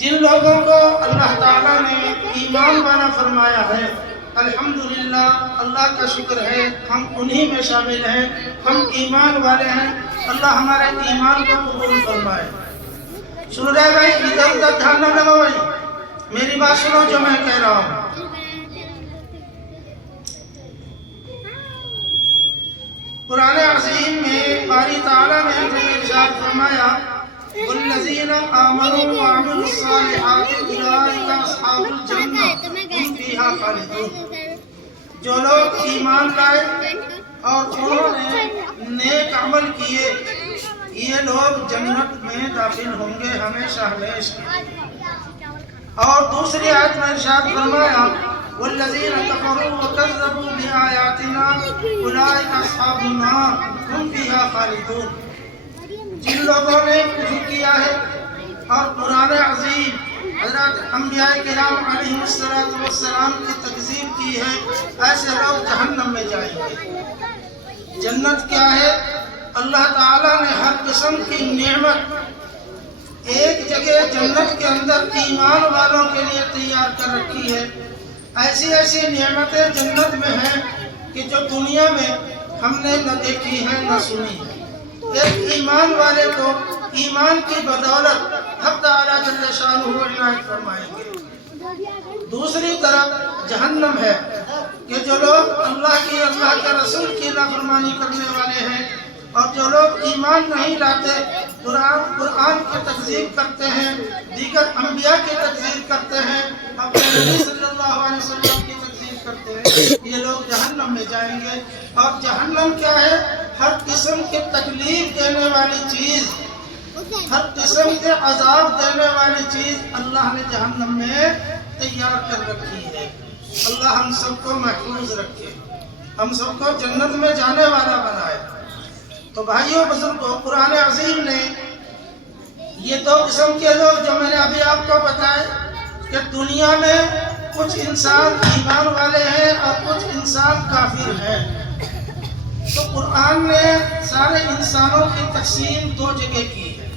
جن لوگوں کو اللہ تعالیٰ نے ایمان والا فرمایا ہے، الحمدللہ، اللہ کا شکر ہے، ہم انہی میں شامل ہیں، ہم ایمان والے ہیں۔ اللہ ہمارے ایمان کو قبول فرمائے۔ سن رہے بھائی؟ ادھر ادھر دھیان نہ لگو بھائی، میری بات سنو جو میں کہہ رہا ہوں۔ قرآن عظیم میں باری تعالیٰ نے ارشاد فرمایا، والذین آمنوا وعملوا الصالحات اولئک اصحاب الجنہ ہم فیہا خالدون۔ جو لوگ ایمان لائے اور انہوں نے نیک عمل کیے، یہ لوگ جنت میں داخل ہوں گے ہمیشہ ہمیشہ۔ اور دوسری آیت میں ارشاد فرمایا، والذین کفروا وکذبوا بآیاتنا اولئک اصحاب النار ہم فیہا خالدون۔ جن لوگوں نے کفر کیا ہے اور قرآن عظیم حضرت انبیاء کرام علیہ السلام کی تکذیب کی ہے، ایسے لوگ جہنم میں جائیں گے۔ جنت کیا ہے؟ اللہ تعالیٰ نے ہر قسم کی نعمت ایک جگہ جنت کے اندر ایمان والوں کے لیے تیار کر رکھی ہے۔ ایسی ایسی نعمتیں جنت میں ہیں کہ جو دنیا میں ہم نے نہ دیکھی ہے نہ سنی ہے۔ ایک ایمان والے کو ایمان کی بدولت حق تعالیٰ جل شانہ عنایت فرمائیں گے۔ دوسری طرف جہنم ہے کہ جو لوگ اللہ کے رسول کی نافرمانی کرنے والے ہیں اور جو لوگ ایمان نہیں لاتے، قرآن کی تکذیب کرتے ہیں، دیگر انبیاء کی تکذیب کرتے ہیں، اپنے نبی صلی اللہ علیہ وسلم کی تکذیب کرتے ہیں، یہ لوگ جہنم میں جائیں گے۔ اور جہنم کیا ہے؟ ہر قسم کی تکلیف دینے والی چیز، ہر قسم کے عذاب دینے والی چیز اللہ نے جہنم میں تیار کر رکھی ہے۔ اللہ ہم سب کو محفوظ رکھے، ہم سب کو جنت میں جانے والا بنائے۔ تو بھائیوں بزرگوں، قرآن عظیم نے یہ دو قسم کے لوگ جو میں نے ابھی آپ کو بتائے کہ دنیا میں کچھ انسان ایمان والے ہیں اور کچھ انسان کافر ہیں، تو قرآن نے سارے انسانوں کی تقسیم دو جگہ کی ہے،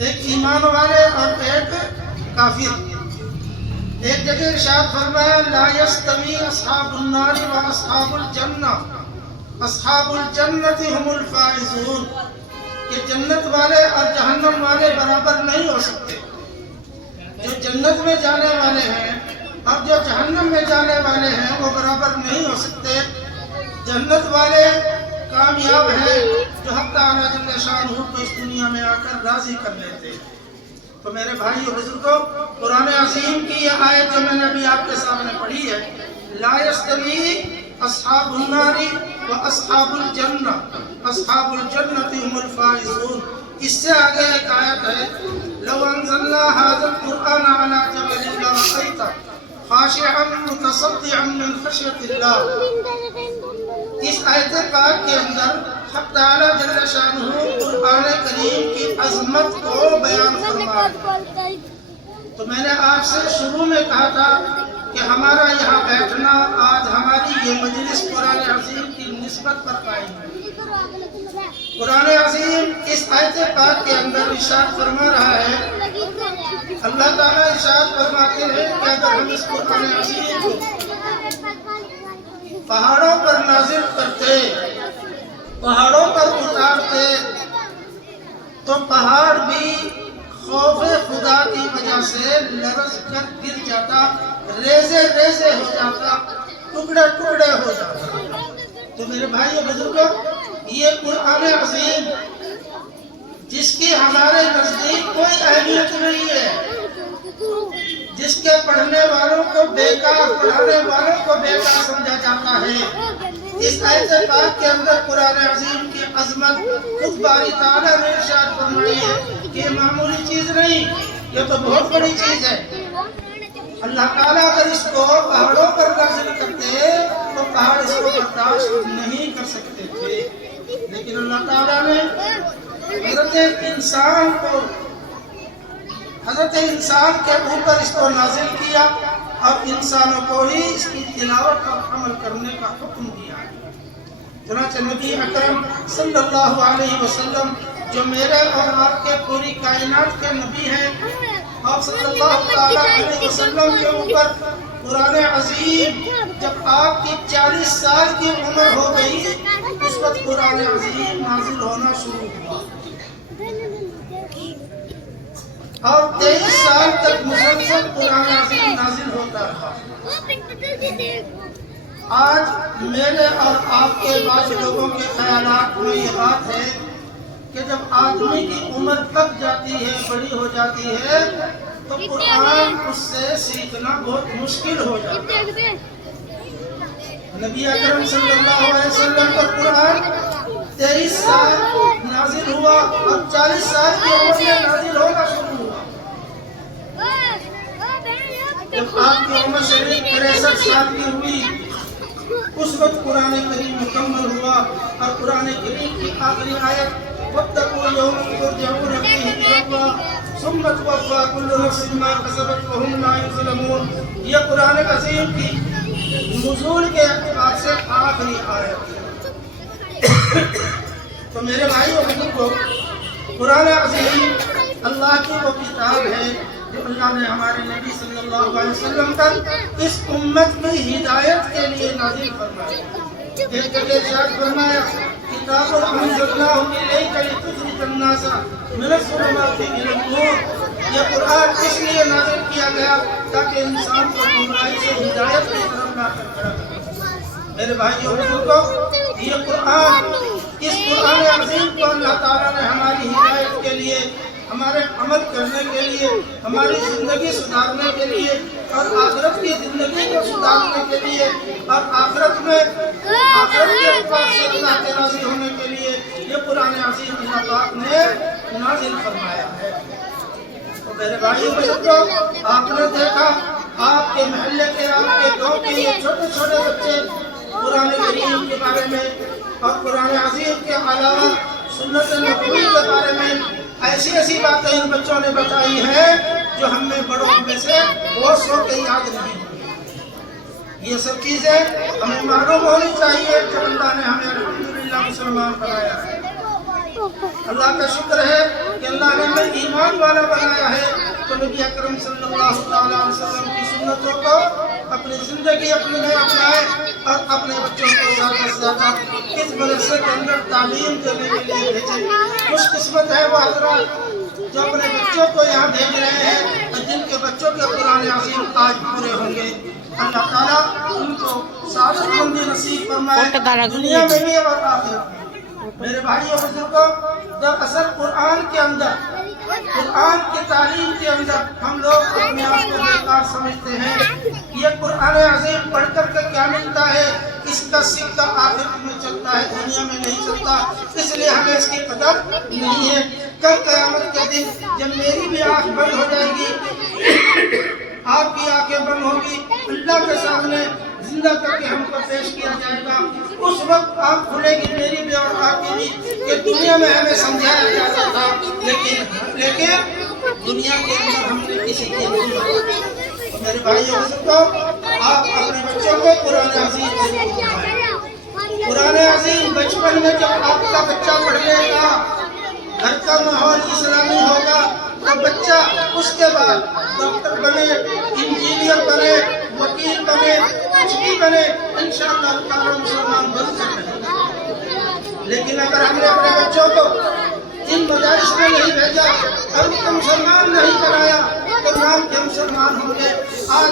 ایک ایمان والے اور ایک کافر۔ ایک جگہ ارشاد فرمایا، لا یستوی اصحاب النار و اصحاب الجنہ اصحاب الجنت ہم الفائزون، کہ جنت والے اور جہنم والے برابر نہیں ہو سکتے۔ جو جنت میں جانے والے ہیں اور جو جہنم میں جانے والے ہیں وہ برابر نہیں ہو سکتے۔ جنت والے کامیاب ہیں جو حق تعالیٰ جل شانہ کو اس دنیا میں آ کر راضی کر لیتے ہیں۔ تو میرے بھائی اور بزرگوں، قرآن عظیم کی یہ آیت جو میں نے ابھی آپ کے سامنے پڑھی ہے، لا یستوی اصحاب النار و اصحاب الجنہ اصحاب الجنۃ هم الفائزون۔ اس سے آگے ایک آیت ہے، لو انزلنا هذا القرآن على جبل لرأيته خاشعا متصدعا من خشیۃ اللہ۔ اس آیت پاک کے اندر حق تعالیٰ جل شانہ قرآن کریم کی عظمت کو بیان فرمایا۔ تو میں نے آپ سے شروع میں کہا تھا کہ ہمارا یہاں بیٹھنا، آج ہماری یہ مجلس قرآن عظیم کی نسبت پر قائم ہے۔ قرآن عظیم اس آیت پاک کے اندر ارشاد فرما رہا ہے، اللہ تعالیٰ ارشاد فرماتے ہیں کہ اگر ہم اس قرآن عظیم کو پہاڑوں پر نازل کرتے، پہاڑوں پر اتارتے، تو پہاڑ بھی خوف خدا کی وجہ سے لرز کر گر جاتا، ریزے ریزے ہو جاتا، ٹکڑے ٹکڑے ہو جاتا۔ تو میرے بھائی اور بزرگوں، یہ قرآن عظیم جس کی ہمارے نزدیک کوئی اہمیت نہیں ہے، جس کے پڑھنے والوں کو بیکار، پڑھانے والوں کو بیکار سمجھا جاتا ہے، اس آیت پاک کے اندر قرآن عظیم کی عظمت خود باری تعالیٰ نے ارشاد فرمائی ہے کہ یہ معمولی چیز نہیں، یہ تو بہت بڑی چیز ہے۔ اللہ تعالیٰ اگر اس کو پہاڑوں پر نازل کرتے تو پہاڑ اس کو برداشت نہیں کر سکتے تھے، لیکن اللہ تعالیٰ نے حضرت انسان کے اوپر اس کو نازل کیا اور انسانوں کو ہی اس کی تلاوت اور عمل کرنے کا حکم دیا ہے۔ چنانچہ نبی اکرم صلی اللہ علیہ وسلم جو میرے اور آپ کے پوری کائنات کے نبی ہیں، آپ صلی اللہ علیہ وسلم کے اوپر قرآن عظیم جب آپ کی 40 سال کی عمر ہو گئی اس وقت قرآن عظیم نازل ہونا شروع ہوا اور 23 سال تک مسلسل قرآن عظیم نازل ہوتا رہا۔ آج میرے اور آپ کے بعض لوگوں کے خیالات میں یہ بات ہے کہ جب آدمی کی عمر پک جاتی ہے، بڑی ہو جاتی ہے، تو قرآن اس سے سیکھنا بہت مشکل ہو جاتا ہے۔ نبی اکرم صلی اللہ علیہ وسلم پر قرآن 23 سال نازل ہوا اور 40 سال کی عمر میں نازل ہونا شروع ہوا۔ جب آپ کی عمر شریف 63 سال کی ہوئی اس وقت قرآن کریم مکمل ہوا اور قرآن کریم کی آخری آیت وَاتَّقُوا يَوْمًا تُرْجَعُونَ فِيهِ إِلَى اللَّهِ ثُمَّ تُوَفَّىٰ كُلُّ نَفْسٍ مَا كَسَبَتْ وَهُمْ لَا يُظْلَمُونَ۔ یہ قرآن عظیم کی نزول کے اعتبار سے آخری آیت ہے۔ تو میرے بھائیو بزرگو، قرآن عظیم اللہ کی وہ کتاب ہے جو اللہ نے ہمارے نبی صلی اللہ علیہ وسلم پر اس امت میں ہدایت کے لیے نازل فرمایا۔ ایک جگہ ارشاد فرمایا کتاب انزلناہ الیک لتخرج الناس من الظلمات الی النور۔ یہ قرآن اس لیے نازل کیا گیا تاکہ انسان کو گمراہی سے ہدایت کی طرف لا کر کھڑا کرے۔ میرے بھائیو بزرگو، یہ قرآن، اس قرآن عظیم کو اللہ تعالیٰ نے ہماری ہدایت کے لیے، ہمارے عمل کرنے کے لیے، ہماری زندگی سدھارنے کے لیے اور آخرت کی زندگی کو سدھارنے کے لیے اور آخرت کے اعتبار سے اللہ کے راضی ہونے کے لیے یہ قرآن عظیم اللہ پاک نے نازل فرمایا ہے۔ تو میرے بھائیو بزرگو، آپ نے دیکھا آپ کے محلے کے، آپ کے گاؤں کے یہ چھوٹے چھوٹے بچے قرآن کریم کے بارے میں اور قرآن عظیم کے علاوہ سنت نبوی کے بارے میں ایسی ایسی باتیں ان بچوں نے بتائی ہیں جو ہم میں بڑوں میں سے بہت سو کے یاد نہیں ہوئی۔ یہ سب چیزیں ہمیں معلوم ہونی چاہیے کہ اللہ نے ہمیں الحمدللہ مسلمان بنایا ہے۔ اللہ کا شکر ہے کہ اللہ نے ہمیں ایمان والا بنایا ہے، تو نبی اکرم صلی اللہ علیہ وسلم کی سنتوں کو اپنی زندگی میں اپنائے اور اپنے بچوں کو زیادہ سے زیادہ اس مدرسے کے اندر تعلیم دینے کے لیے بھیجے۔ خوش قسمت ہے وہ حضرات جو اپنے بچوں کو یہاں بھیج رہے ہیں اور جن کے بچوں کے قرآن عظیم آج پورے ہوں گے۔ اللہ تعالیٰ ان کو سعادت مندی نصیب فرمائے دنیا میں بھی اور آخرت میں۔ میرے بھائیو بزرگوں، دراصل قرآن کے اندر، قرآن کی تعلیم کے اندر ہم لوگ اپنے آپ کو بیکار سمجھتے ہیں۔ یہ قرآن عظیم پڑھ کر کے کیا ملتا ہے؟ اس کا سکہ آخرت میں چلتا ہے، دنیا میں نہیں چلتا، اس لیے ہمیں اس کی قدر نہیں ہے۔ کل قیامت کے دن جب میری بھی آنکھ بند ہو جائے گی، آپ کی آنکھیں بند ہوگی، اللہ کے سامنے زندہ کر کے ہم کو پیش کیا جائے گا، اس وقت آنکھ کھلے گی میری بھی اور آپ کی بھی کہ دنیا میں ہمیں سمجھایا جاتا تھا لیکن دنیا کے اندر ہم نے کسی کی نہیں مانی۔ میرے بھائیو بزرگو، آپ اپنے بچوں کو قرآن عظیم ضرور پڑھائیں۔ قرآن عظیم بچپن میں جب آپ کا بچہ پڑھنے گا، گھر کا ماحول اسلامی ہوگا، تو بچہ اس کے بعد ڈاکٹر بنے، انجینئر بنے، وکیل بنے، کچھ بھی بنے، انشاءاللہ تعالیٰ مسلمان بن سکتے ہیں۔ لیکن اگر ہم نے اپنے بچوں کو ان مدارس میں نہیں بھیجا اور ان کو مسلمان نہیں بنایا تو نام کے مسلمان ہوں گے۔ آج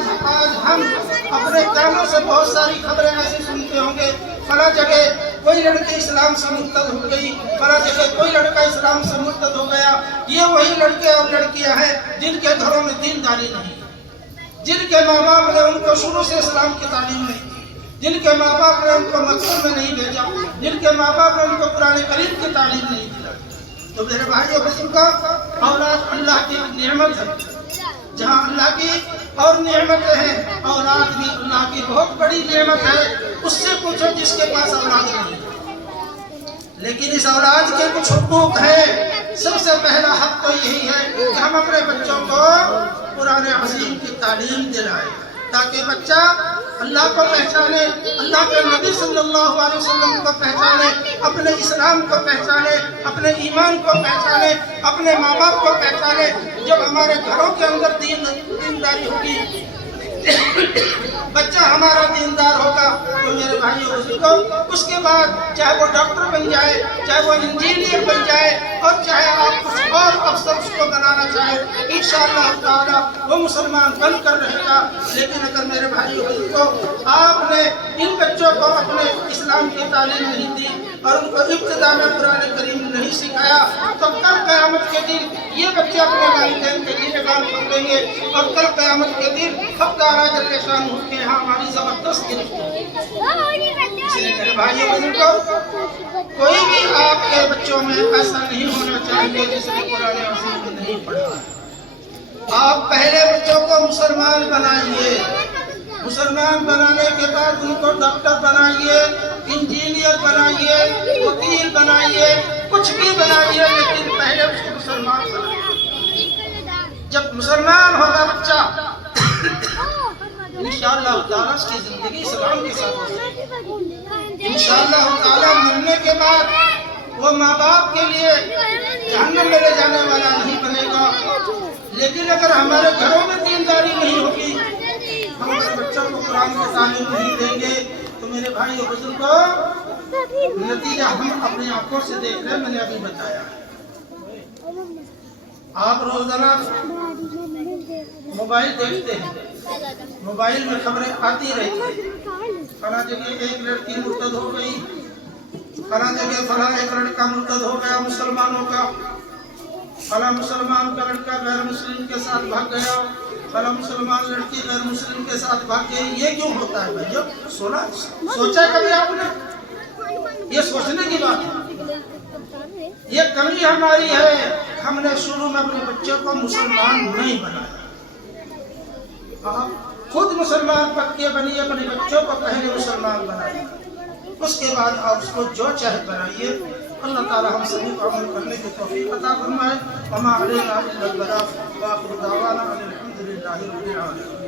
ہم اپنے کانوں سے بہت ساری خبریں ایسی سنتے ہوں گے، فلاں جگہ کوئی لڑکی اسلام سے مرتد ہو گئی، فلاں جگہ کوئی لڑکا اسلام سے مرتد ہو گیا۔ یہ وہی لڑکے اور لڑکیاں ہیں جن کے گھروں میں دینداری نہیں، جن کے ماں باپ نے ان کو شروع سے اسلام کی تعلیم نہیں دی، جن کے ماں باپ نے ان کو مکتب میں نہیں بھیجا، جن کے ماں باپ نے ان کو قرآن کریم کی تعلیم نہیں دی۔ تو میرے بھائیو بزرگو، اولاد اللہ کی نعمت ہے، جہاں اللہ کی اور نعمتیں ہیں، اولاد بھی اللہ کی بہت بڑی نعمت ہے۔ اس سے پوچھو جس کے پاس اولاد نہیں، لیکن اس اولاد کے کچھ حقوق ہیں۔ سب سے پہلا حق تو یہی ہے کہ ہم اپنے بچوں کو قرآن عظیم کی تعلیم دلائیں۔ تاکہ بچہ اللہ کو پہچانے، اللہ کے نبی صلی اللہ علیہ وسلم کو پہچانے، اپنے اسلام کو پہچانے، اپنے ایمان کو پہچانے، اپنے ماں باپ کو پہچانے۔ جب ہمارے گھروں کے اندر دینداری ہوگی، بچہ ہمارا دیندار ہوگا، تو میرے بھائیو بزرگوں، اس کے بعد چاہے وہ ڈاکٹر بن جائے، چاہے وہ انجینئر بن جائے، اور چاہے آپ کچھ اور افسر اس کو بنانا چاہیں، انشاءاللہ تعالی وہ مسلمان بن کر رہے گا۔ لیکن اگر میرے بھائیو بزرگوں آپ نے ان بچوں کو اپنے اسلام کی تعلیم نہیں دی اور ان کو ابتدا میں قرآن کریم نہیں سکھایا، تو کل قیامت کے دن یہ بچے اپنے والدین کے لیے کام پکڑیں گے، اور کل قیامت کے دن حق تعالیٰ جل شانہ کے یہاں ہماری زبردست گرفت ہوگی۔ اس لیے میرے بھائیو بزرگوں، کوئی بھی آپ کے بچوں میں ایسا نہیں ہونا چاہیے جس نے قرآن عظیم نہیں پڑھا۔ آپ پہلے بچوں کو مسلمان بنائیے، مسلمان بنانے کے بعد ان کو ڈاکٹر بنائیے، انجینئر بنائیے، وکیل بنائیے، کچھ بھی بنائیے، لیکن پہلے اس کو مسلمان بنائیے۔ جب مسلمان ہوگا بچہ، انشاءاللہ تعالیٰ اس کی زندگی اسلام کے ساتھ ہوگی۔ انشاءاللہ تعالیٰ مرنے کے بعد وہ ماں باپ کے لیے جہنم میں لے جانے والا نہیں بنے گا۔ لیکن اگر ہمارے گھروں میں دینداری نہیں ہوگی، ہم اپنے بچوں کو قرآن کی تعلیم نہیں دیں گے، تو میرے بھائی اور بزرگوں، نتیجہ ہم اپنی آنکھوں سے دیکھ رہے ہیں۔ میں نے ابھی بتایا، آپ روزانہ موبائل دیکھتے ہیں، موبائل میں خبریں آتی رہتی ہیں، فلاں جگہ ایک لڑکی مرتد ہو گئی، فلاں جگہ فلاں ایک لڑکا مرتد ہو گیا مسلمانوں کا، فلاں مسلمان کا لڑکا غیر مسلم کے ساتھ بھاگ گیا، فلاں مسلمان لڑکی غیر مسلم کے ساتھ بھاگ گئی۔ یہ کیوں ہوتا ہے بھائیو؟ سوچا کبھی آپ نے؟ یہ سوچنے کی بات ہے، یہ کمی ہماری ہے، ہم نے شروع میں اپنے بچوں کو مسلمان نہیں بنایا۔ آپ خود مسلمان پکے بنیے، اپنے بچوں کو پہلے مسلمان بنائیے، اس کے بعد آپ اس کو جو چاہے بنائیے۔ اللہ تعالی ہم سبھی کو عمل کرنے کی توفیق عطا فرمائے۔ وما علینا الا البلاغ، وآخر دعوانا ان الحمد للہ رب العالمین۔